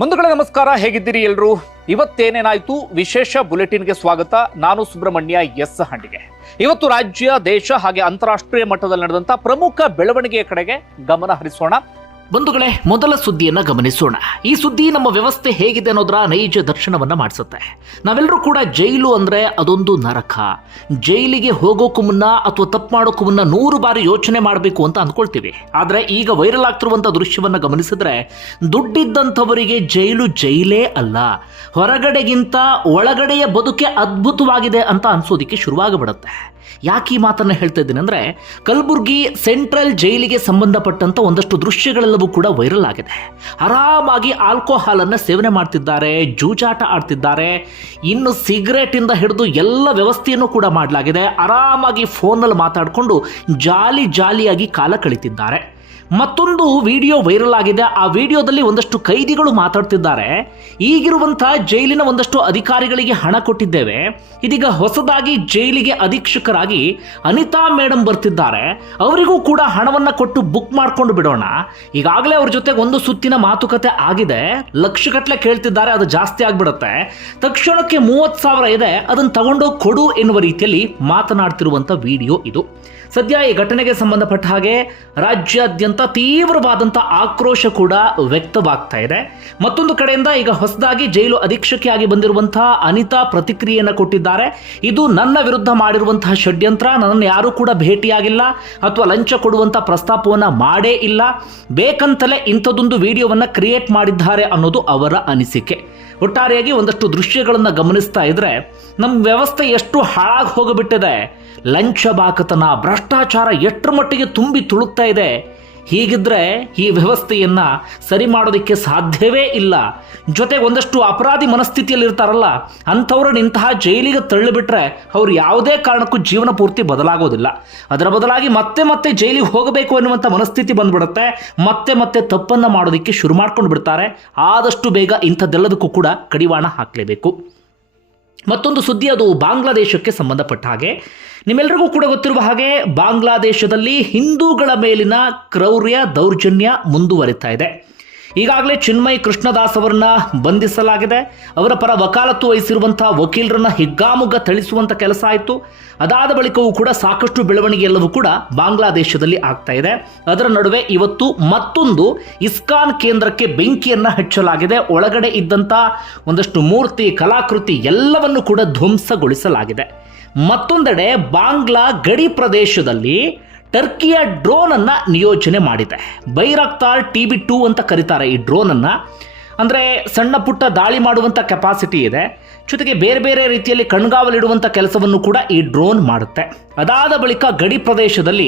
ಬಂಧುಗಳೇ, ನಮಸ್ಕಾರ. ಹೇಗಿದ್ದೀರಿ ಎಲ್ರು? ಇವತ್ತೇನೇನಾಯ್ತು ವಿಶೇಷ ಬುಲೆಟಿನ್ಗೆ ಸ್ವಾಗತ. ನಾನು ಸುಬ್ರಹ್ಮಣ್ಯ ಎಸ್ ಹಂಡಿಗೆ ಇವತ್ತು ರಾಜ್ಯ, ದೇಶ ಹಾಗೆ ಅಂತಾರಾಷ್ಟ್ರೀಯ ಮಟ್ಟದಲ್ಲಿ ನಡೆದಂತ ಪ್ರಮುಖ ಬೆಳವಣಿಗೆಯ ಕಡೆಗೆ ಗಮನ ಹರಿಸೋಣ. ಬಂಧುಗಳೇ, ಮೊದಲ ಸುದ್ದಿಯನ್ನ ಗಮನಿಸೋಣ. ಈ ಸುದ್ದಿ ನಮ್ಮ ವ್ಯವಸ್ಥೆ ಹೇಗಿದೆ ಅನ್ನೋದರ ನೈಜ ದರ್ಶನವನ್ನ ಮಾಡಿಸುತ್ತೆ. ನಾವೆಲ್ಲರೂ ಕೂಡ ಜೈಲು ಅಂದ್ರೆ ಅದೊಂದು ನರಕ. ಜೈಲಿಗೆ ಹೋಗೋಕ್ಕೂ ಮುನ್ನ ಅಥವಾ ತಪ್ಪು ಮಾಡೋಕ್ಕೂ ಮುನ್ನ ನೂರು ಬಾರಿ ಯೋಚನೆ ಮಾಡಬೇಕು ಅಂತ ಅಂದ್ಕೊಳ್ತೀವಿ. ಆದ್ರೆ ಈಗ ವೈರಲ್ ಆಗ್ತಿರುವಂತ ದೃಶ್ಯವನ್ನ ಗಮನಿಸಿದ್ರೆ, ದುಡ್ಡಿದ್ದಂಥವರಿಗೆ ಜೈಲು ಜೈಲೇ ಅಲ್ಲ. ಹೊರಗಡೆಗಿಂತ ಒಳಗಡೆಯ ಬದುಕೆ ಅದ್ಭುತವಾಗಿದೆ ಅಂತ ಅನ್ಸೋದಿಕ್ಕೆ ಶುರುವಾಗಬಿಡುತ್ತೆ. ಯಾಕೆ ಈ ಮಾತನ್ನ ಹೇಳ್ತಾ ಇದ್ದೀನಿ ಅಂದ್ರೆ ಕಲಬುರ್ಗಿ ಸೆಂಟ್ರಲ್ ಜೈಲಿಗೆ ಸಂಬಂಧಪಟ್ಟಂತ ಒಂದಷ್ಟು ದೃಶ್ಯಗಳೆಲ್ಲವೂ ಕೂಡ ವೈರಲ್ ಆಗಿದೆ. ಆರಾಮಾಗಿ ಆಲ್ಕೋಹಾಲ್ ಅನ್ನ ಸೇವನೆ ಮಾಡ್ತಿದ್ದಾರೆ, ಜೂಜಾಟ ಆಡ್ತಿದ್ದಾರೆ. ಇನ್ನು ಸಿಗರೇಟಿಂದ ಹಿಡಿದು ಎಲ್ಲ ವ್ಯವಸ್ಥೆಯನ್ನು ಕೂಡ ಮಾಡಲಾಗಿದೆ. ಆರಾಮಾಗಿ ಫೋನಲ್ಲಿ ಮಾತಾಡಿಕೊಂಡು ಜಾಲಿ ಜಾಲಿಯಾಗಿ ಕಾಲ ಕಳೀತಿದ್ದಾರೆ. ಮತ್ತೊಂದು ವಿಡಿಯೋ ವೈರಲ್ ಆಗಿದೆ. ಆ ವಿಡಿಯೋದಲ್ಲಿ ಒಂದಷ್ಟು ಕೈದಿಗಳು ಮಾತಾಡ್ತಿದ್ದಾರೆ. ಈಗಿರುವಂತಹ ಜೈಲಿನ ಒಂದಷ್ಟು ಅಧಿಕಾರಿಗಳಿಗೆ ಹಣ ಕೊಟ್ಟಿದ್ದೇವೆ. ಇದೀಗ ಹೊಸದಾಗಿ ಜೈಲಿಗೆ ಅಧೀಕ್ಷಕರಾಗಿ ಅನಿತಾ ಮೇಡಮ್ ಬರ್ತಿದ್ದಾರೆ. ಅವರಿಗೂ ಕೂಡ ಹಣವನ್ನ ಕೊಟ್ಟು ಬುಕ್ ಮಾಡ್ಕೊಂಡು ಬಿಡೋಣ. ಈಗಾಗಲೇ ಅವ್ರ ಜೊತೆ ಒಂದು ಸುತ್ತಿನ ಮಾತುಕತೆ ಆಗಿದೆ. ಲಕ್ಷಗಟ್ಟಲೆ ಕೇಳ್ತಿದ್ದಾರೆ, ಅದು ಜಾಸ್ತಿ ಆಗ್ಬಿಡುತ್ತೆ. ತಕ್ಷಣಕ್ಕೆ ಮೂವತ್ತು ಸಾವಿರ ಇದೆ, ಅದನ್ನು ತಗೊಂಡು ಕೊಡು ಎನ್ನುವ ರೀತಿಯಲ್ಲಿ ಮಾತನಾಡ್ತಿರುವಂತ ವಿಡಿಯೋ ಇದು. ಸದ್ಯ ಈ ಘಟನೆಗೆ ಸಂಬಂಧಪಟ್ಟ ಹಾಗೆ ರಾಜ್ಯಾದ್ಯಂತ ತೀವ್ರವಾದಂಥ ಆಕ್ರೋಶ ಕೂಡ ವ್ಯಕ್ತವಾಗ್ತಾ ಇದೆ. ಮತ್ತೊಂದು ಕಡೆಯಿಂದ ಈಗ ಹೊಸದಾಗಿ ಜೈಲು ಅಧೀಕ್ಷಕಿಯಾಗಿ ಬಂದಿರುವಂತಹ ಅನಿತಾ ಪ್ರತಿಕ್ರಿಯೆಯನ್ನು ಕೊಟ್ಟಿದ್ದಾರೆ. ಇದು ನನ್ನ ವಿರುದ್ಧ ಮಾಡಿರುವಂತಹ ಷಡ್ಯಂತ್ರ, ನನ್ನನ್ನು ಯಾರೂ ಕೂಡ ಭೇಟಿಯಾಗಿಲ್ಲ ಅಥವಾ ಲಂಚ ಕೊಡುವಂಥ ಪ್ರಸ್ತಾಪವನ್ನು ಮಾಡೇ ಇಲ್ಲ. ಬೇಕಂತಲೇ ಇಂಥದೊಂದು ವಿಡಿಯೋವನ್ನು ಕ್ರಿಯೇಟ್ ಮಾಡಿದ್ದಾರೆ ಅನ್ನೋದು ಅವರ ಅನಿಸಿಕೆ. ಒಟ್ಟಾರೆಯಾಗಿ ಒಂದಷ್ಟು ದೃಶ್ಯಗಳನ್ನು ಗಮನಿಸ್ತಾ ಇದ್ರೆ ನಮ್ಮ ವ್ಯವಸ್ಥೆ ಎಷ್ಟು ಹಾಳಾಗಿ ಹೋಗಿಬಿಟ್ಟಿದೆ. ಲಂಚ ಬಾಕತನ ಭ್ರಷ್ಟಾಚಾರ ಎಷ್ಟರ ಮಟ್ಟಿಗೆ ತುಂಬಿ ತುಳುಕ್ತಾ ಇದೆ. ಹೀಗಿದ್ರೆ ಈ ವ್ಯವಸ್ಥೆಯನ್ನ ಸರಿ ಮಾಡೋದಕ್ಕೆ ಸಾಧ್ಯವೇ ಇಲ್ಲ. ಜೊತೆಗೆ ಒಂದಷ್ಟು ಅಪರಾಧಿ ಮನಸ್ಥಿತಿಯಲ್ಲಿ ಇರ್ತಾರಲ್ಲ ಅಂಥವ್ರನ್ನ ಇಂತಹ ಜೈಲಿಗೆ ತಳ್ಳಿಬಿಟ್ರೆ ಅವ್ರು ಯಾವುದೇ ಕಾರಣಕ್ಕೂ ಜೀವನ ಪೂರ್ತಿ ಬದಲಾಗೋದಿಲ್ಲ. ಅದರ ಬದಲಾಗಿ ಮತ್ತೆ ಮತ್ತೆ ಜೈಲಿಗೆ ಹೋಗಬೇಕು ಅನ್ನುವಂಥ ಮನಸ್ಥಿತಿ ಬಂದ್ಬಿಡುತ್ತೆ. ಮತ್ತೆ ಮತ್ತೆ ತಪ್ಪನ್ನು ಮಾಡೋದಕ್ಕೆ ಶುರು ಮಾಡ್ಕೊಂಡು ಬಿಡ್ತಾರೆ ಆದಷ್ಟು ಬೇಗ ಇಂಥದ್ದೆಲ್ಲದಕ್ಕೂ ಕೂಡ ಕಡಿವಾಣ ಹಾಕಲೇಬೇಕು. ಮತ್ತೊಂದು ಸುದ್ದಿ, ಅದು ಬಾಂಗ್ಲಾದೇಶಕ್ಕೆ ಸಂಬಂಧಪಟ್ಟ ಹಾಗೆ. ನಿಮ್ಮೆಲ್ಲರಿಗೂ ಕೂಡ ಗೊತ್ತಿರುವ ಹಾಗೆ, ಬಾಂಗ್ಲಾದೇಶದಲ್ಲಿ ಹಿಂದೂಗಳ ಮೇಲಿನ ಕ್ರೌರ್ಯ, ದೌರ್ಜನ್ಯ ಮುಂದುವರಿತಾ ಇದೆ. ಈಗಾಗಲೇ ಚಿನ್ಮಯ್ ಕೃಷ್ಣದಾಸ್ ಅವರನ್ನ ಬಂಧಿಸಲಾಗಿದೆ. ಅವರ ಪರ ವಕಾಲತ್ತು ವಹಿಸಿರುವಂತಹ ವಕೀಲರನ್ನ ಹಿಗ್ಗಾಮುಗ್ಗ ಥಳಿಸುವಂಥ ಕೆಲಸ ಆಯಿತು. ಅದಾದ ಬಳಿಕವೂ ಕೂಡ ಸಾಕಷ್ಟು ಬೆಳವಣಿಗೆ ಎಲ್ಲವೂ ಕೂಡ ಬಾಂಗ್ಲಾದೇಶದಲ್ಲಿ ಆಗ್ತಾ ಇದೆ. ಅದರ ನಡುವೆ ಇವತ್ತು ಮತ್ತೊಂದು ಇಸ್ಕಾನ್ ಕೇಂದ್ರಕ್ಕೆ ಬೆಂಕಿಯನ್ನ ಹಚ್ಚಲಾಗಿದೆ. ಒಳಗಡೆ ಇದ್ದಂಥ ಒಂದಷ್ಟು ಮೂರ್ತಿ, ಕಲಾಕೃತಿ ಎಲ್ಲವನ್ನು ಕೂಡ ಧ್ವಂಸಗೊಳಿಸಲಾಗಿದೆ. ಮತ್ತೊಂದೆಡೆ ಬಾಂಗ್ಲಾ ಗಡಿ ಪ್ರದೇಶದಲ್ಲಿ ಟರ್ಕಿಯ ಡ್ರೋನ್ ಅನ್ನ ನಿಯೋಜನೆ ಮಾಡಿದೆ. ಬೈರಕ್ತಾರ್ ಟಿ ಬಿ ಟೂ ಅಂತ ಕರೀತಾರೆ ಈ ಡ್ರೋನ್ ಅನ್ನ ಅಂದ್ರೆ ಸಣ್ಣ ಪುಟ್ಟ ದಾಳಿ ಮಾಡುವಂಥ ಕೆಪಾಸಿಟಿ ಇದೆ. ಜೊತೆಗೆ ಬೇರೆ ಬೇರೆ ರೀತಿಯಲ್ಲಿ ಕಣ್ಗಾವಲಿಡುವಂಥ ಕೆಲಸವನ್ನು ಕೂಡ ಈ ಡ್ರೋನ್ ಮಾಡುತ್ತೆ. ಅದಾದ ಬಳಿಕ ಗಡಿ ಪ್ರದೇಶದಲ್ಲಿ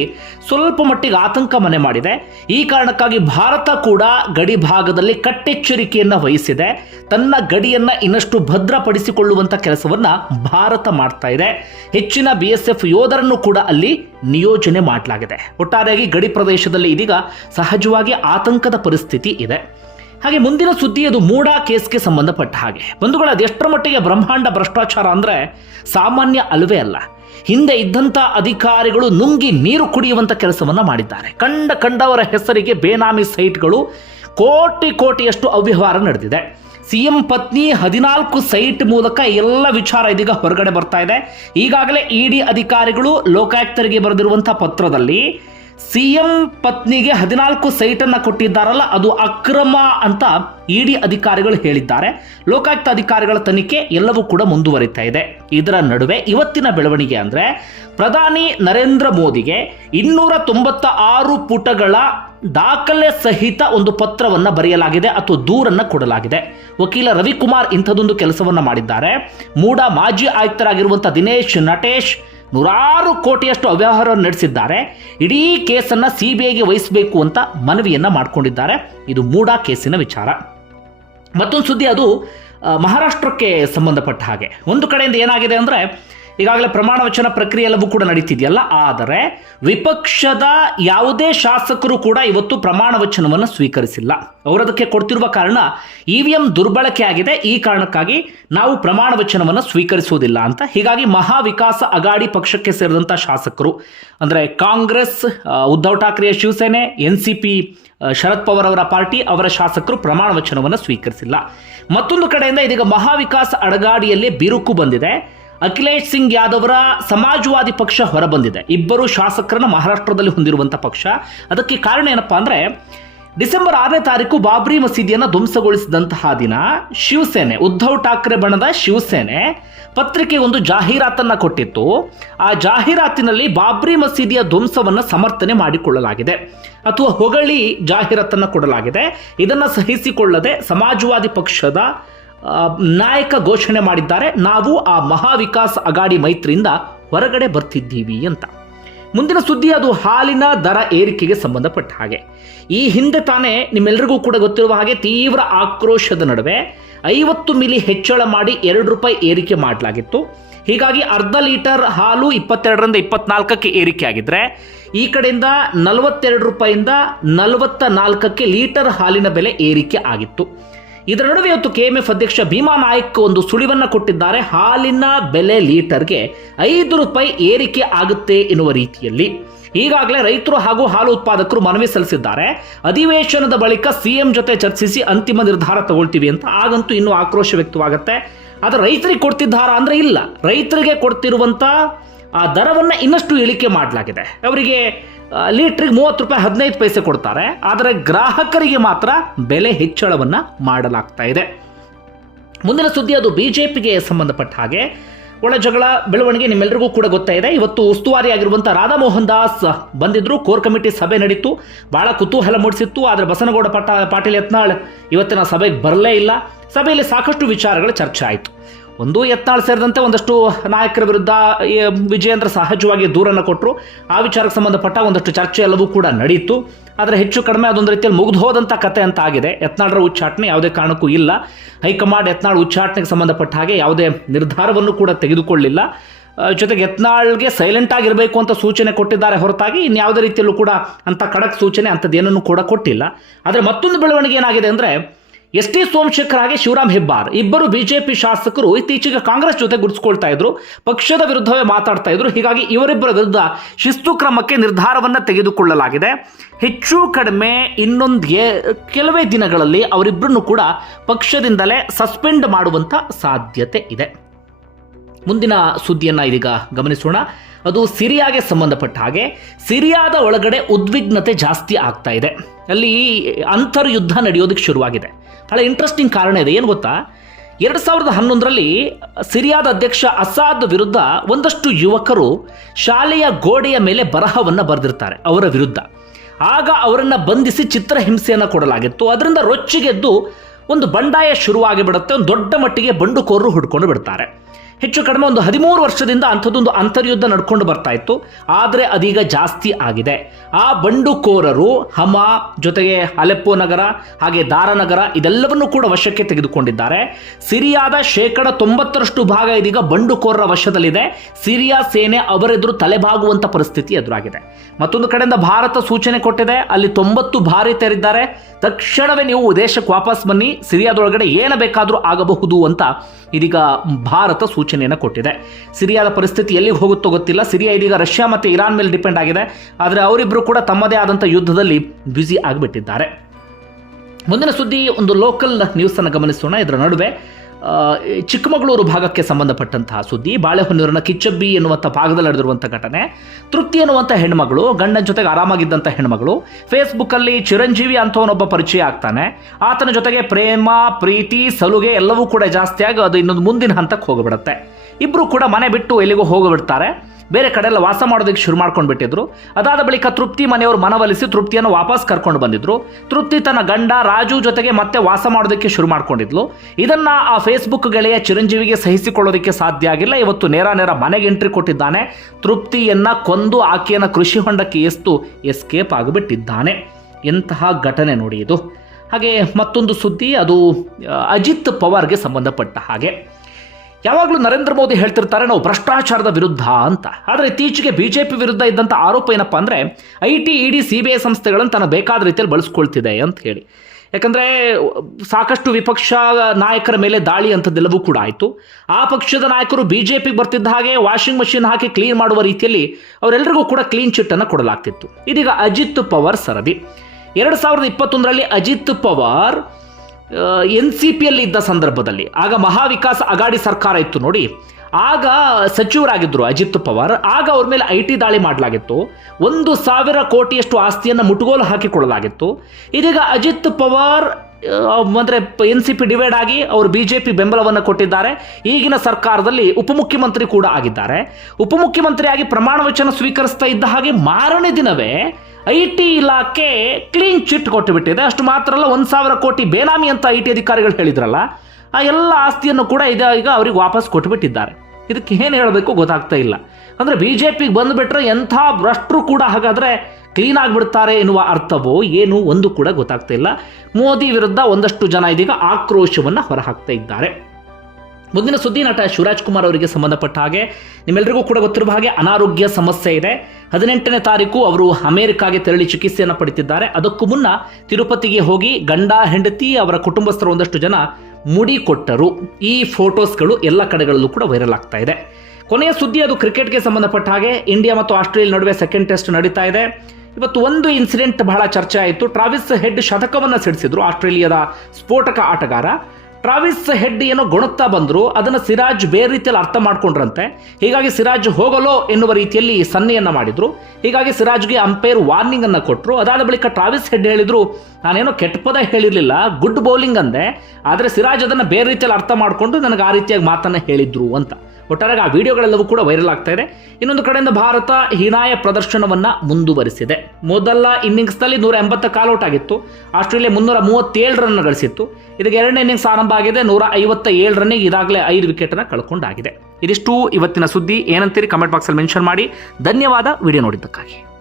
ಸ್ವಲ್ಪ ಮಟ್ಟಿಗೆ ಆತಂಕ ಮನೆ ಮಾಡಿದೆ. ಈ ಕಾರಣಕ್ಕಾಗಿ ಭಾರತ ಕೂಡ ಗಡಿ ಭಾಗದಲ್ಲಿ ಕಟ್ಟೆಚ್ಚರಿಕೆಯನ್ನು ವಹಿಸಿದೆ. ತನ್ನ ಗಡಿಯನ್ನು ಇನ್ನಷ್ಟು ಭದ್ರಪಡಿಸಿಕೊಳ್ಳುವಂಥ ಕೆಲಸವನ್ನು ಭಾರತ ಮಾಡ್ತಾ ಇದೆ. ಹೆಚ್ಚಿನ ಬಿ ಎಸ್ ಎಫ್ ಯೋಧರನ್ನು ಕೂಡ ಅಲ್ಲಿ ನಿಯೋಜನೆ ಮಾಡಲಾಗಿದೆ. ಒಟ್ಟಾರೆಯಾಗಿ ಗಡಿ ಪ್ರದೇಶದಲ್ಲಿ ಇದೀಗ ಸಹಜವಾಗಿ ಆತಂಕದ ಪರಿಸ್ಥಿತಿ ಇದೆ. ಹಾಗೆ ಮುಂದಿನ ಸುದ್ದಿ ಅದು ಮೂಡಾ ಕೇಸ್ಗೆ ಸಂಬಂಧಪಟ್ಟ ಹಾಗೆ. ಬಂಧುಗಳ ಅದೆಷ್ಟರ ಮಟ್ಟಿಗೆ ಬ್ರಹ್ಮಾಂಡ ಭ್ರಷ್ಟಾಚಾರ ಅಂದರೆ ಸಾಮಾನ್ಯ ಅಲ್ವೇ ಅಲ್ಲ. ಹಿಂದೆ ಇದ್ದಂಥ ಅಧಿಕಾರಿಗಳು ನುಂಗಿ ನೀರು ಕುಡಿಯುವಂಥ ಕೆಲಸವನ್ನು ಮಾಡಿದ್ದಾರೆ. ಕಂಡ ಕಂಡವರ ಹೆಸರಿಗೆ ಬೇನಾಮಿ ಸೈಟ್ಗಳು ಕೋಟಿ ಕೋಟಿಯಷ್ಟು ಅವ್ಯವಹಾರ ನಡೆದಿದೆ. ಸಿ ಎಂ ಪತ್ನಿ ಹದಿನಾಲ್ಕು ಸೈಟ್ ಮೂಲಕ ಎಲ್ಲ ವಿಚಾರ ಇದೀಗ ಹೊರಗಡೆ ಬರ್ತಾ ಇದೆ. ಈಗಾಗಲೇ ಇಡಿ ಅಧಿಕಾರಿಗಳು, ಲೋಕಾಯುಕ್ತರಿಗೆ ಬರೆದಿರುವಂಥ ಪತ್ರದಲ್ಲಿ ಸಿಎಂ ಪತ್ನಿಗೆ ಹದಿನಾಲ್ಕು ಸೈಟನ್ನು ಕೊಟ್ಟಿದ್ದಾರಲ್ಲ, ಅದು ಅಕ್ರಮ ಅಂತ ಇಡಿ ಅಧಿಕಾರಿಗಳು ಹೇಳಿದ್ದಾರೆ. ಲೋಕಾಯುಕ್ತ ಅಧಿಕಾರಿಗಳ ತನಿಖೆ ಎಲ್ಲವೂ ಕೂಡ ಮುಂದುವರಿತಾ ಇದೆ. ಇದರ ನಡುವೆ ಇವತ್ತಿನ ಬೆಳವಣಿಗೆ ಅಂದರೆ, ಪ್ರಧಾನಿ ನರೇಂದ್ರ ಮೋದಿಗೆ ಇನ್ನೂರ ತೊಂಬತ್ತ ಆರು ಪುಟಗಳ ದಾಖಲೆ ಸಹಿತ ಒಂದು ಪತ್ರವನ್ನು ಬರೆಯಲಾಗಿದೆ, ಅಥವಾ ದೂರನ್ನು ಕೊಡಲಾಗಿದೆ. ವಕೀಲ ರವಿಕುಮಾರ್ ಇಂಥದೊಂದು ಕೆಲಸವನ್ನು ಮಾಡಿದ್ದಾರೆ. ಮೂಡ ಮಾಜಿ ಆಯುಕ್ತರಾಗಿರುವಂಥ ದಿನೇಶ್ ನಟೇಶ್ ನೂರಾರು ಕೋಟಿಯಷ್ಟು ಅವ್ಯವಹಾರ ನಡೆಸಿದ್ದಾರೆ. ಇಡೀ ಕೇಸನ್ನು ಸಿ ಬಿ ಐಗೆ ವಹಿಸಬೇಕು ಅಂತ ಮನವಿಯನ್ನು ಮಾಡಿಕೊಂಡಿದ್ದಾರೆ. ಇದು ಮೂಡ ಕೇಸಿನ ವಿಚಾರ. ಮತ್ತೊಂದು ಸುದ್ದಿ ಅದು ಮಹಾರಾಷ್ಟ್ರಕ್ಕೆ ಸಂಬಂಧಪಟ್ಟ ಹಾಗೆ. ಒಂದು ಕಡೆಯಿಂದ ಏನಾಗಿದೆ ಅಂದರೆ ಈಗಾಗಲೇ ಪ್ರಮಾಣ ವಚನ ಪ್ರಕ್ರಿಯೆ ಎಲ್ಲವೂ ಕೂಡ ನಡೀತಿದೆಯಲ್ಲ, ಆದರೆ ವಿಪಕ್ಷದ ಯಾವುದೇ ಶಾಸಕರು ಕೂಡ ಇವತ್ತು ಪ್ರಮಾಣ ವಚನವನ್ನು ಸ್ವೀಕರಿಸಿಲ್ಲ. ಅವರದಕ್ಕೆ ಕೊಡ್ತಿರುವ ಕಾರಣ ಇ ವಿ ಎಂ ದುರ್ಬಳಕೆ ಆಗಿದೆ, ಈ ಕಾರಣಕ್ಕಾಗಿ ನಾವು ಪ್ರಮಾಣ ವಚನವನ್ನು ಸ್ವೀಕರಿಸುವುದಿಲ್ಲ ಅಂತ. ಹೀಗಾಗಿ ಮಹಾವಿಕಾಸ ಅಗಾಡಿ ಪಕ್ಷಕ್ಕೆ ಸೇರಿದಂಥ ಶಾಸಕರು, ಅಂದರೆ Congress Uddhav ಠಾಕ್ರೆಯ Shiv Sena N C P Sharad Pawar ಅವರ ಪಾರ್ಟಿ, ಅವರ ಶಾಸಕರು ಪ್ರಮಾಣ ವಚನವನ್ನು ಸ್ವೀಕರಿಸಿಲ್ಲ. ಮತ್ತೊಂದು ಕಡೆಯಿಂದ ಇದೀಗ ಮಹಾವಿಕಾಸ ಅಡಗಾಡಿಯಲ್ಲಿ ಬಿರುಕು ಬಂದಿದೆ. ಅಖಿಲೇಶ್ ಸಿಂಗ್ ಯಾದವರ ಸಮಾಜವಾದಿ ಪಕ್ಷ ಹೊರಬಂದಿದೆ. ಇಬ್ಬರು ಶಾಸಕರನ್ನು ಮಹಾರಾಷ್ಟ್ರದಲ್ಲಿ ಹೊಂದಿರುವಂಥ ಪಕ್ಷ. ಅದಕ್ಕೆ ಕಾರಣ ಏನಪ್ಪಾ ಅಂದ್ರೆ, ಡಿಸೆಂಬರ್ ಆರನೇ ತಾರೀಕು ಬಾಬ್ರಿ ಮಸೀದಿಯನ್ನು ಧ್ವಂಸಗೊಳಿಸಿದಂತಹ ದಿನ ಶಿವಸೇನೆ, ಉದ್ಧವ್ ಠಾಕ್ರೆ ಬಣದ ಶಿವಸೇನೆ ಪತ್ರಿಕೆ ಒಂದು ಜಾಹೀರಾತನ್ನ ಕೊಟ್ಟಿತ್ತು. ಆ ಜಾಹೀರಾತಿನಲ್ಲಿ ಬಾಬ್ರಿ ಮಸೀದಿಯ ಧ್ವಂಸವನ್ನು ಸಮರ್ಥನೆ ಮಾಡಿಕೊಳ್ಳಲಾಗಿದೆ. ಅಥವಾ ಹೊಗಳಿ ಜಾಹೀರಾತನ್ನು ಕೊಡಲಾಗಿದೆ. ಇದನ್ನು ಸಹಿಸಿಕೊಳ್ಳದೆ ಸಮಾಜವಾದಿ ಪಕ್ಷದ ನಾಯಕ ಘೋಷಣೆ ಮಾಡಿದ್ದಾರೆ. ನಾವು ಆ ಮಹಾವಿಕಾಸ್ ಅಗಾಡಿ ಮೈತ್ರಿಯಿಂದ ಹೊರಗಡೆ ಬರ್ತಿದ್ದೀವಿ ಅಂತ. ಮುಂದಿನ ಸುದ್ದಿ ಅದು ಹಾಲಿನ ದರ ಏರಿಕೆಗೆ ಸಂಬಂಧಪಟ್ಟ ಹಾಗೆ. ಈ ಹಿಂದೆ ತಾನೇ ನಿಮ್ಮೆಲ್ಲರಿಗೂ ಕೂಡ ಗೊತ್ತಿರುವ ಹಾಗೆ ತೀವ್ರ ಆಕ್ರೋಶದ ನಡುವೆ ಐವತ್ತು ಮಿಲಿ ಹೆಚ್ಚಳ ಮಾಡಿ ಎರಡು ರೂಪಾಯಿ ಏರಿಕೆ ಮಾಡಲಾಗಿತ್ತು. ಹೀಗಾಗಿ ಅರ್ಧ ಲೀಟರ್ ಹಾಲು ಇಪ್ಪತ್ತೆರಡರಿಂದ ಇಪ್ಪತ್ನಾಲ್ಕಕ್ಕೆ ಏರಿಕೆ ಆಗಿದ್ರೆ, ಈ ಕಡೆಯಿಂದ ನಲವತ್ತೆರಡು ರೂಪಾಯಿಂದ ನಲವತ್ತ ನಾಲ್ಕಕ್ಕೆ ಲೀಟರ್ ಹಾಲಿನ ಬೆಲೆ ಏರಿಕೆ ಆಗಿತ್ತು. ಇದರ ನಡುವೆ ಇವತ್ತು ಕೆಎಂಎಫ್ ಅಧ್ಯಕ್ಷ ಭೀಮಾ ನಾಯಕ್ ಒಂದು ಸುಳಿವನ್ನ ಕೊಟ್ಟಿದ್ದಾರೆ. ಹಾಲಿನ ಬೆಲೆ ಲೀಟರ್ಗೆ ಐದು ರೂಪಾಯಿ ಏರಿಕೆ ಆಗುತ್ತೆ ಎನ್ನುವ ರೀತಿಯಲ್ಲಿ ಈಗಾಗಲೇ ರೈತರು ಹಾಗೂ ಹಾಲು ಉತ್ಪಾದಕರು ಮನವಿ ಸಲ್ಲಿಸಿದ್ದಾರೆ. ಅಧಿವೇಶನದ ಬಳಿಕ ಸಿಎಂ ಜೊತೆ ಚರ್ಚಿಸಿ ಅಂತಿಮ ನಿರ್ಧಾರ ತಗೊಳ್ತೀವಿ ಅಂತ ಆಗಂತೂ ಇನ್ನೂ ಆಕ್ರೋಶ ವ್ಯಕ್ತವಾಗುತ್ತೆ. ಆದರೆ ರೈತರಿಗೆ ಕೊಡ್ತಿದ್ದಾರ ಅಂದ್ರೆ ಇಲ್ಲ. ರೈತರಿಗೆ ಕೊಡ್ತಿರುವಂತ ಆ ದರವನ್ನು ಇನ್ನಷ್ಟು ಇಳಿಕೆ ಮಾಡಲಾಗಿದೆ. ಅವರಿಗೆ ಲೀಟ್ರಿಗೆ ಮೂವತ್ತು ರೂಪಾಯಿ ಹದಿನೈದು ಪೈಸೆ ಕೊಡ್ತಾರೆ. ಆದರೆ ಗ್ರಾಹಕರಿಗೆ ಮಾತ್ರ ಬೆಲೆ ಹೆಚ್ಚಳವನ್ನು ಮಾಡಲಾಗ್ತಾ ಇದೆ. ಮುಂದಿನ ಸುದ್ದಿ ಅದು ಬಿಜೆಪಿಗೆ ಸಂಬಂಧಪಟ್ಟ ಹಾಗೆ. ಒಳ ಜಗಳ, ಬೆಳವಣಿಗೆ ನಿಮ್ಮೆಲ್ಲರಿಗೂ ಕೂಡ ಗೊತ್ತಾಯಿದೆ ಇವತ್ತು ಉಸ್ತುವಾರಿ ಆಗಿರುವಂಥ ರಾಧಾಮೋಹನ್ ದಾಸ್ ಬಂದಿದ್ರು. ಕೋರ್ ಕಮಿಟಿ ಸಭೆ ನಡೀತು. ಬಹಳ ಕುತೂಹಲ ಮೂಡಿಸಿತ್ತು. ಆದರೆ ಬಸನಗೌಡ ಪಾಟೀಲ್ ಯತ್ನಾಳ್ ಇವತ್ತಿನ ಸಭೆಗೆ ಬರಲೇ ಇಲ್ಲ. ಸಭೆಯಲ್ಲಿ ಸಾಕಷ್ಟು ವಿಚಾರಗಳ ಚರ್ಚೆ ಆಯಿತು. ಒಂದು ಎತ್ನಾಳ್ ಸೇರಿದಂತೆ ಒಂದಷ್ಟು ನಾಯಕರ ವಿರುದ್ಧ ವಿಜಯೇಂದ್ರ ಸಹಜವಾಗಿ ದೂರನ್ನು ಕೊಟ್ಟರು ಆ ವಿಚಾರಕ್ಕೆ ಸಂಬಂಧಪಟ್ಟ ಒಂದಷ್ಟು ಚರ್ಚೆ ಎಲ್ಲವೂ ಕೂಡ ನಡೆಯಿತು ಆದರೆ ಹೆಚ್ಚು ಕಡಿಮೆ ಅದೊಂದು ರೀತಿಯಲ್ಲಿ ಮುಗಿದು ಹೋದಂಥ ಕತೆ ಅಂತ ಆಗಿದೆ. ಯತ್ನಾಳರ ಉಚ್ಚಾಟನೆ ಯಾವುದೇ ಕಾರಣಕ್ಕೂ ಇಲ್ಲ. ಹೈಕಮಾಂಡ್ ಯತ್ನಾಳ್ ಉಚ್ಚಾಟನೆಗೆ ಸಂಬಂಧಪಟ್ಟ ಹಾಗೆ ಯಾವುದೇ ನಿರ್ಧಾರವನ್ನು ಕೂಡ ತೆಗೆದುಕೊಳ್ಳಿಲ್ಲ. ಜೊತೆಗೆ ಯತ್ನಾಳ್ಗೆ ಸೈಲೆಂಟ್ ಆಗಿರಬೇಕು ಅಂತ ಸೂಚನೆ ಕೊಟ್ಟಿದ್ದಾರೆ ಹೊರತಾಗಿ ಇನ್ಯಾವುದೇ ರೀತಿಯಲ್ಲೂ ಕೂಡ ಅಂಥ ಖಡಕ್ ಸೂಚನೆ ಅಂಥದ್ದೇನನ್ನು ಕೂಡ ಕೊಟ್ಟಿಲ್ಲ. ಆದರೆ ಮತ್ತೊಂದು ಬೆಳವಣಿಗೆ ಏನಾಗಿದೆ ಅಂದರೆ ಎಸ್ ಟಿ ಸೋಮಶೇಖರ್ ಹಾಗೆ ಶಿವರಾಮ್ ಹೆಬ್ಬಾರ್. ಇಬ್ಬರು ಬಿಜೆಪಿ ಶಾಸಕರು ಇತ್ತೀಚೆಗೆ ಕಾಂಗ್ರೆಸ್ ಜೊತೆ ಗುರುತಿಸ್ಕೊಳ್ತಾ ಇದ್ರು. ಪಕ್ಷದ ವಿರುದ್ಧವೇ ಮಾತಾಡ್ತಾ ಇದ್ರು. ಹೀಗಾಗಿ ಇವರಿಬ್ಬರ ವಿರುದ್ಧ ಶಿಸ್ತು ಕ್ರಮಕ್ಕೆ ನಿರ್ಧಾರವನ್ನು ತೆಗೆದುಕೊಳ್ಳಲಾಗಿದೆ. ಹೆಚ್ಚು ಕಡಿಮೆ ಇನ್ನೊಂದು ಕೆಲವೇ ದಿನಗಳಲ್ಲಿ ಅವರಿಬ್ಬರನ್ನು ಕೂಡ ಪಕ್ಷದಿಂದಲೇ ಸಸ್ಪೆಂಡ್ ಮಾಡುವಂತ ಸಾಧ್ಯತೆ ಇದೆ. ಮುಂದಿನ ಸುದ್ದಿಯನ್ನ ಇದೀಗ ಗಮನಿಸೋಣ. ಅದು ಸಿರಿಯಾಗೆ ಸಂಬಂಧಪಟ್ಟ ಹಾಗೆ. ಸಿರಿಯಾದ ಒಳಗಡೆ ಉದ್ವಿಗ್ನತೆ ಜಾಸ್ತಿ ಆಗ್ತಾ ಇದೆ. ಅಲ್ಲಿ ಅಂತರ್ಯುದ್ಧ ನಡೆಯೋದಕ್ಕೆ ಶುರುವಾಗಿದೆ. ಬಹಳ ಇಂಟ್ರೆಸ್ಟಿಂಗ್ ಕಾರಣ ಇದೆ. ಏನು ಗೊತ್ತಾ? ಎರಡು ಸಾವಿರದ ಹನ್ನೊಂದರಲ್ಲಿ ಸಿರಿಯಾದ ಅಧ್ಯಕ್ಷ ಅಸಾದ್ ವಿರುದ್ಧ ಒಂದಷ್ಟು ಯುವಕರು ಶಾಲೆಯ ಗೋಡೆಯ ಮೇಲೆ ಬರಹವನ್ನು ಬರೆದಿರ್ತಾರೆ, ಅವರ ವಿರುದ್ಧ. ಆಗ ಅವರನ್ನು ಬಂಧಿಸಿ ಚಿತ್ರಹಿಂಸೆಯನ್ನು ಕೊಡಲಾಗಿತ್ತು. ಅದರಿಂದ ರೊಚ್ಚಿಗೆದ್ದು ಒಂದು ಬಂಡಾಯ ಶುರುವಾಗಿ ಬಿಡುತ್ತೆ ಒಂದು ದೊಡ್ಡ ಮಟ್ಟಿಗೆ ಬಂಡುಕೋರರು ಹುಡ್ಕೊಂಡು ಬಿಡ್ತಾರೆ. ಹೆಚ್ಚು ಕಡಿಮೆ ಒಂದು ಹದಿಮೂರು ವರ್ಷದಿಂದ ಅಂಥದ್ದೊಂದು ಅಂತರ್ಯುದ್ಧ ನಡ್ಕೊಂಡು ಬರ್ತಾ ಇತ್ತು. ಆದರೆ ಅದೀಗ ಜಾಸ್ತಿ ಆಗಿದೆ. ಆ ಬಂಡುಕೋರರು ಹಮ ಜೊತೆಗೆ ಅಲೆಪ್ಪೋ ನಗರ ಹಾಗೆ ದಾರನಗರ ಇದೆಲ್ಲವನ್ನು ಕೂಡ ವಶಕ್ಕೆ ತೆಗೆದುಕೊಂಡಿದ್ದಾರೆ. ಸಿರಿಯಾದ ಶೇಕಡ ತೊಂಬತ್ತರಷ್ಟು ಭಾಗ ಇದೀಗ ಬಂಡುಕೋರರ ವಶದಲ್ಲಿದೆ. ಸಿರಿಯಾ ಸೇನೆ ಅವರೆದುರು ತಲೆಬಾಗುವಂಥ ಪರಿಸ್ಥಿತಿ ಎದುರಾಗಿದೆ. ಮತ್ತೊಂದು ಕಡೆಯಿಂದ ಭಾರತ ಸೂಚನೆ ಕೊಟ್ಟಿದೆ. ಅಲ್ಲಿ ತೊಂಬತ್ತು ಭಾರಿ ತಕ್ಷಣವೇ ನೀವು ದೇಶಕ್ಕೆ ವಾಪಸ್ ಬನ್ನಿ. ಸಿರಿಯಾದೊಳಗಡೆ ಏನು ಬೇಕಾದರೂ ಆಗಬಹುದು ಅಂತ ಇದೀಗ ಭಾರತ ಸೂಚನೆಯನ್ನು ಕೊಟ್ಟಿದೆ. ಸಿರಿಯಾದ ಪರಿಸ್ಥಿತಿ ಎಲ್ಲಿಗೆ ಹೋಗುತ್ತೋ ಗೊತ್ತಿಲ್ಲ. ಸಿರಿಯಾ ಇದೀಗ ರಷ್ಯಾ ಮತ್ತು ಇರಾನ್ ಮೇಲೆ ಡಿಪೆಂಡ್ ಆಗಿದೆ. ಆದರೆ ಅವರಿಬ್ಬರು ಕೂಡ ತಮ್ಮದೇ ಆದಂಥ ಯುದ್ಧದಲ್ಲಿ ಬ್ಯುಸಿ ಆಗಿಬಿಟ್ಟಿದ್ದಾರೆ. ಮುಂದಿನ ಸುದ್ದಿ ಒಂದು ಲೋಕಲ್ ನ್ಯೂಸ್ ಅನ್ನು ಗಮನಿಸೋಣ. ಇದರ ನಡುವೆ ಚಿಕ್ಕಮಗಳೂರು ಭಾಗಕ್ಕೆ ಸಂಬಂಧಪಟ್ಟಂತಹ ಸುದ್ದಿ, ಬಾಳೆಹೊನ್ನೂರಿನ ಕಿಚ್ಚಬ್ಬಿ ಎನ್ನುವಂಥ ಭಾಗದಲ್ಲಿ ನಡೆದಿರುವಂಥ ಘಟನೆ, ತೃಪ್ತಿ ಎನ್ನುವಂಥ ಹೆಣ್ಮಗಳು, ಗಂಡನ ಜೊತೆಗೆ ಆರಾಮಾಗಿದ್ದಂಥ ಹೆಣ್ಮಗಳು, ಫೇಸ್ಬುಕ್ಕಲ್ಲಿ ಚಿರಂಜೀವಿ ಅಂಥವನೊಬ್ಬ ಪರಿಚಯ ಆಗ್ತಾನೆ, ಆತನ ಜೊತೆಗೆ ಪ್ರೇಮ, ಪ್ರೀತಿ, ಸಲುಗೆ ಎಲ್ಲವೂ ಕೂಡ ಜಾಸ್ತಿಯಾಗಿ ಅದು ಇನ್ನೊಂದು ಮುಂದಿನ ಹಂತಕ್ಕೆ ಹೋಗಿಬಿಡುತ್ತೆ. ಇಬ್ಬರು ಕೂಡ ಮನೆ ಬಿಟ್ಟು ಎಲ್ಲಿಗೂ ಹೋಗಿಬಿಡ್ತಾರೆ. ಬೇರೆ ಕಡೆ ಎಲ್ಲ ವಾಸ ಮಾಡೋದಕ್ಕೆ ಶುರು ಮಾಡ್ಕೊಂಡು ಬಿಟ್ಟಿದ್ರು ಅದಾದ ಬಳಿಕ ತೃಪ್ತಿ ಮನೆಯವರು ಮನವೊಲಿಸಿ ತೃಪ್ತಿಯನ್ನು ವಾಪಸ್ ಕರ್ಕೊಂಡು ಬಂದಿದ್ರು. ತೃಪ್ತಿ ತನ್ನ ಗಂಡ ರಾಜು ಜೊತೆಗೆ ಮತ್ತೆ ವಾಸ ಮಾಡೋದಕ್ಕೆ ಶುರು ಮಾಡ್ಕೊಂಡಿದ್ಲು. ಇದನ್ನ ಆ ಫೇಸ್ಬುಕ್ ಗೆಳೆಯ ಚಿರಂಜೀವಿಗೆ ಸಹಿಸಿಕೊಳ್ಳೋದಕ್ಕೆ ಸಾಧ್ಯ ಆಗಿಲ್ಲ. ಇವತ್ತು ನೇರ ನೇರ ಮನೆಗೆ ಎಂಟ್ರಿ ಕೊಟ್ಟಿದ್ದಾನೆ. ತೃಪ್ತಿಯನ್ನ ಕೊಂದು ಆಕೆಯನ್ನು ಕೃಷಿ ಹೊಂಡಕ್ಕೆ ಎಸ್ತು ಎಸ್ಕೇಪ್ ಆಗಿಬಿಟ್ಟಿದ್ದಾನೆ. ಎಂತಹ ಘಟನೆ ನೋಡಿ ಇದು. ಹಾಗೆ ಮತ್ತೊಂದು ಸುದ್ದಿ, ಅದು, ಅಜಿತ್ ಪವಾರ್ಗೆ ಸಂಬಂಧಪಟ್ಟ ಹಾಗೆ. ಯಾವಾಗಲೂ ನರೇಂದ್ರ ಮೋದಿ ಹೇಳ್ತಿರ್ತಾರೆ, ನಾವು ಭ್ರಷ್ಟಾಚಾರದ ವಿರುದ್ಧ ಅಂತ. ಆದರೆ ಇತ್ತೀಚೆಗೆ ಬಿಜೆಪಿ ವಿರುದ್ಧ ಇದ್ದಂಥ ಆರೋಪ ಏನಪ್ಪ ಅಂದರೆ, I T, E D, C B I ಸಂಸ್ಥೆಗಳನ್ನು ತನ್ನ ಬೇಕಾದ ರೀತಿಯಲ್ಲಿ ಬಳಸ್ಕೊಳ್ತಿದೆ ಅಂತ ಹೇಳಿ. ಯಾಕಂದರೆ, ಸಾಕಷ್ಟು ವಿಪಕ್ಷ ನಾಯಕರ ಮೇಲೆ ದಾಳಿ ಅಂಥದ್ದೆಲ್ಲವೂ ಕೂಡ ಆಯಿತು. ಆ ಪಕ್ಷದ ನಾಯಕರು ಬಿ ಜೆ ಪಿಗೆ ಬರ್ತಿದ್ದ ಹಾಗೆ ವಾಷಿಂಗ್ ಮಷಿನ್ ಹಾಕಿ ಕ್ಲೀನ್ ಮಾಡುವ ರೀತಿಯಲ್ಲಿ ಅವರೆಲ್ಲರಿಗೂ ಕೂಡ ಕ್ಲೀನ್ ಚಿಟ್ಟನ್ನು ಕೊಡಲಾಗ್ತಿತ್ತು. ಇದೀಗ ಅಜಿತ್ ಪವಾರ್ ಸರದಿ. ಎರಡು ಸಾವಿರದ ಇಪ್ಪತ್ತೊಂದರಲ್ಲಿ ಅಜಿತ್ ಪವಾರ್ ಎನ್ ಸಿ ಪಿಯಲ್ಲಿ ಇದ್ದ ಸಂದರ್ಭದಲ್ಲಿ. ಆಗ ಮಹಾವಿಕಾಸ್ ಅಗಾಡಿ ಸರ್ಕಾರ ಇತ್ತು ನೋಡಿ. ಆಗ ಸಚಿವರಾಗಿದ್ದರು ಅಜಿತ್ ಪವಾರ್. ಆಗ ಅವ್ರ ಮೇಲೆ ಐ ಟಿ ದಾಳಿ ಮಾಡಲಾಗಿತ್ತು. ಒಂದು ಸಾವಿರ ಕೋಟಿಯಷ್ಟು ಆಸ್ತಿಯನ್ನು ಮುಟುಗೋಲು ಹಾಕಿಕೊಳ್ಳಲಾಗಿತ್ತು. ಇದೀಗ ಅಜಿತ್ ಪವಾರ್ ಅಂದರೆ ಎನ್ ಸಿ ಪಿ ಡಿವೈಡ್ ಆಗಿ ಅವರು ಬಿ ಜೆ ಪಿ ಬೆಂಬಲವನ್ನು ಕೊಟ್ಟಿದ್ದಾರೆ. ಈಗಿನ ಸರ್ಕಾರದಲ್ಲಿ ಉಪಮುಖ್ಯಮಂತ್ರಿ ಕೂಡ ಆಗಿದ್ದಾರೆ. ಉಪಮುಖ್ಯಮಂತ್ರಿಯಾಗಿ ಪ್ರಮಾಣ ವಚನ ಸ್ವೀಕರಿಸ್ತಾ ಇದ್ದ ಹಾಗೆ ಮಾರನೇ ದಿನವೇ ಐ ಟಿ ಇಲಾಖೆ ಕ್ಲೀನ್ ಚಿಟ್ ಕೊಟ್ಟು ಬಿಟ್ಟಿದೆ ಅಷ್ಟು ಮಾತ್ರ ಅಲ್ಲ, ಒಂದು ಸಾವಿರ ಕೋಟಿ ಬೇನಾಮಿ ಅಂತ ಐ ಟಿ ಅಧಿಕಾರಿಗಳು ಹೇಳಿದ್ರಲ್ಲ, ಆ ಎಲ್ಲ ಆಸ್ತಿಯನ್ನು ಕೂಡ ಈಗ ಈಗ ಅವ್ರಿಗೆ ವಾಪಸ್ ಕೊಟ್ಟುಬಿಟ್ಟಿದ್ದಾರೆ ಇದಕ್ಕೆ ಏನು ಹೇಳಬೇಕು ಗೊತ್ತಾಗ್ತಾ ಇಲ್ಲ. ಅಂದರೆ ಬಿ ಜೆ ಪಿಗೆ ಬಂದುಬಿಟ್ರೆ ಎಂಥ ಭ್ರಷ್ಟರು ಕೂಡ ಹಾಗಾದರೆ ಕ್ಲೀನ್ ಆಗಿಬಿಡ್ತಾರೆ ಎನ್ನುವ ಅರ್ಥವೋ ಏನು ಒಂದು ಕೂಡ ಗೊತ್ತಾಗ್ತಾ ಇಲ್ಲ. ಮೋದಿ ವಿರುದ್ಧ ಒಂದಷ್ಟು ಜನ ಇದೀಗ ಆಕ್ರೋಶವನ್ನು ಹೊರಹಾಕ್ತಾ ಇದ್ದಾರೆ. ಮುಂದಿನ ಸುದ್ದಿ ನಟ ಶಿವರಾಜ್ ಕುಮಾರ್ ಅವರಿಗೆ ಸಂಬಂಧಪಟ್ಟ ಹಾಗೆ ನಿಮ್ಮೆಲ್ಲರಿಗೂ ಕೂಡ ಗೊತ್ತಿರುವ ಹಾಗೆ ಅನಾರೋಗ್ಯ ಸಮಸ್ಯೆ ಇದೆ. ಹದಿನೆಂಟನೇ ತಾರೀಕು ಅವರು ಅಮೆರಿಕಾಗೆ ತೆರಳಿ ಚಿಕಿತ್ಸೆಯನ್ನು ಪಡೆದಿದ್ದಾರೆ. ಅದಕ್ಕೂ ಮುನ್ನ ತಿರುಪತಿಗೆ ಹೋಗಿ ಗಂಡ, ಹೆಂಡತಿ, ಅವರ ಕುಟುಂಬಸ್ಥರು ಒಂದಷ್ಟು ಜನ ಮುಡಿ ಕೊಟ್ಟರು. ಈ ಫೋಟೋಸ್ಗಳು ಎಲ್ಲ ಕಡೆಗಳಲ್ಲೂ ಕೂಡ ವೈರಲ್ ಆಗ್ತಾ ಇದೆ. ಕೊನೆಯ ಸುದ್ದಿ ಅದು ಕ್ರಿಕೆಟ್ಗೆ ಸಂಬಂಧಪಟ್ಟ ಹಾಗೆ ಇಂಡಿಯಾ ಮತ್ತು ಆಸ್ಟ್ರೇಲಿಯಾ ನಡುವೆ ಸೆಕೆಂಡ್ ಟೆಸ್ಟ್ ನಡೀತಾ ಇದೆ. ಇವತ್ತು ಒಂದು ಇನ್ಸಿಡೆಂಟ್ ಬಹಳ ಚರ್ಚೆ ಆಯಿತು. ಟ್ರಾವಿಸ್ ಹೆಡ್ ಶತಕವನ್ನು ಸಿಡಿಸಿದ್ರು ಆಸ್ಟ್ರೇಲಿಯಾದ ಸ್ಫೋಟಕ ಆಟಗಾರ. ಟ್ರಾವಿಸ್ ಹೆಡ್ ಏನೋ ಗುಣುತ್ತಾ ಬಂದ್ರು, ಅದನ್ನು ಸಿರಾಜ್ ಬೇರೆ ರೀತಿಯಲ್ಲಿ ಅರ್ಥ ಮಾಡ್ಕೊಂಡ್ರಂತೆ. ಹೀಗಾಗಿ ಸಿರಾಜ್ ಹೋಗಲೋ ಎನ್ನುವ ರೀತಿಯಲ್ಲಿ ಸನ್ನೆಯನ್ನ ಮಾಡಿದ್ರು. ಹೀಗಾಗಿ ಸಿರಾಜ್ಗೆ ಅಂಪೈರ್ ವಾರ್ನಿಂಗ್ ಅನ್ನು ಕೊಟ್ಟರು ಅದಾದ ಬಳಿಕ ಟ್ರಾವಿಸ್ ಹೆಡ್ ಹೇಳಿದ್ರು, ನಾನೇನೋ ಕೆಟ್ಟ ಪದ ಹೇಳಿರಲಿಲ್ಲ ಗುಡ್ ಬೌಲಿಂಗ್ ಅಂದೆ. ಆದರೆ ಸಿರಾಜ್ ಅದನ್ನು ಬೇರೆ ರೀತಿಯಲ್ಲಿ ಅರ್ಥ ಮಾಡಿಕೊಂಡು ನನಗೆ ಆ ರೀತಿಯಾಗಿ ಮಾತನ್ನ ಹೇಳಿದ್ರು ಅಂತ. ಒಟ್ಟಾರೆ ಆ ವಿಡಿಯೋಗಳೆಲ್ಲವೂ ಕೂಡ ವೈರಲ್ ಆಗ್ತಾ ಇದೆ. ಇನ್ನೊಂದು ಕಡೆಯಿಂದ ಭಾರತ ಹೀನಾಯ ಪ್ರದರ್ಶನವನ್ನ ಮುಂದುವರಿಸಿದೆ. ಮೊದಲ ಇನ್ನಿಂಗ್ಸ್ನಲ್ಲಿ ನೂರ ಎಂಬತ್ತ ಕಾಲ್ಔಟ್ ಆಗಿತ್ತು. ಆಸ್ಟ್ರೇಲಿಯಾ ಮುನ್ನೂರ ಮೂವತ್ತೇಳು ರನ್ ಗಳಿಸಿತ್ತು. ಇದಕ್ಕೆ ಎರಡನೇ ಇನ್ನಿಂಗ್ಸ್ ಆರಂಭ ಆಗಿದೆ. ನೂರ ಐವತ್ತ ಏಳು ರನ್ನಿಗೆ ಇದಾಗಲೇ ಐದು ವಿಕೆಟನ್ನು ಕಳ್ಕೊಂಡಾಗಿದೆ. ಇದಿಷ್ಟು ಇವತ್ತಿನ ಸುದ್ದಿ. ಏನಂತೀರಿ? ಕಮೆಂಟ್ ಬಾಕ್ಸಲ್ಲಿ ಮೆನ್ಷನ್ ಮಾಡಿ. ಧನ್ಯವಾದ. ವಿಡಿಯೋ ನೋಡಿದ್ದಕ್ಕಾಗಿ.